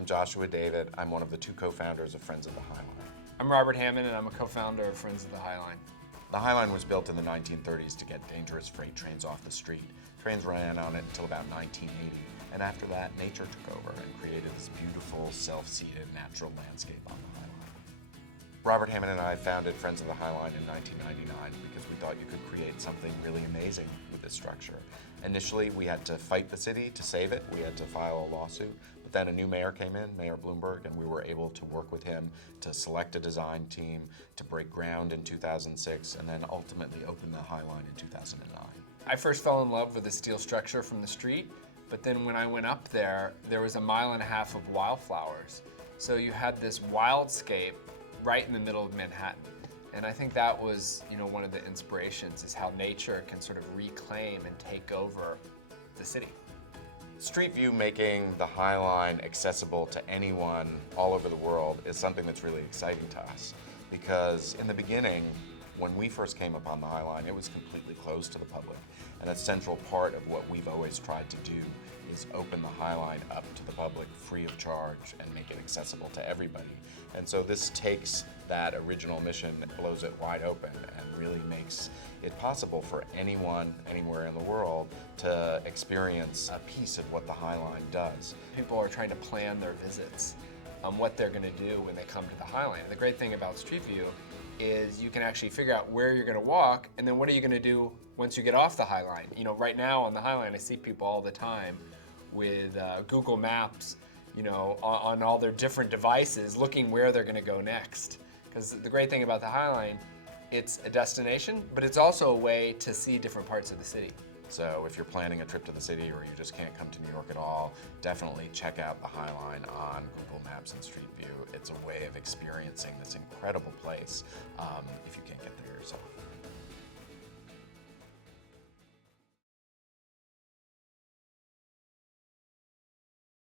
I'm Joshua David. I'm one of the two co-founders of Friends of the Highline. I'm Robert Hammond, and I'm a co-founder of Friends of the Highline. The Highline was built in the 1930s to get dangerous freight trains off the street. Trains ran on it until about 1980, and after that, nature took over and created this beautiful, self-seated, natural landscape on the Highline. Robert Hammond and I founded Friends of the Highline in 1999 because we thought you could create something really amazing with this structure. Initially, we had to fight the city to save it. We had to file a lawsuit, but then a new mayor came in, Mayor Bloomberg, and we were able to work with him to select a design team, to break ground in 2006, and then ultimately open the Highline in 2009. I first fell in love with the steel structure from the street, but then when I went up there, there was a mile and a half of wildflowers. So you had this wildscape right in the middle of Manhattan. And I think that was, one of the inspirations is how nature can sort of reclaim and take over the city. Street view making the Highline accessible to anyone all over the world is something that's really exciting to us, because in the beginning, when we first came upon the Highline, it was completely closed to the public. And a central part of what we've always tried to do is open the Highline up to the public free of charge and make it accessible to everybody. And so this takes that original mission and blows it wide open and really makes it possible for anyone, anywhere in the world to experience a piece of what the Highline does. People are trying to plan their visits, what they're going to do when they come to the Highline. The great thing about Street View is you can actually figure out where you're going to walk, and then what are you going to do once you get off the Highline. Right now on the Highline, I see people all the time with Google Maps, on all their different devices, looking where they're going to go next. Because the great thing about the Highline, it's a destination, but it's also a way to see different parts of the city. So if you're planning a trip to the city or you just can't come to New York at all, definitely check out the Highline on Google Maps and Street View. It's a way of experiencing this incredible place if you can't get there yourself.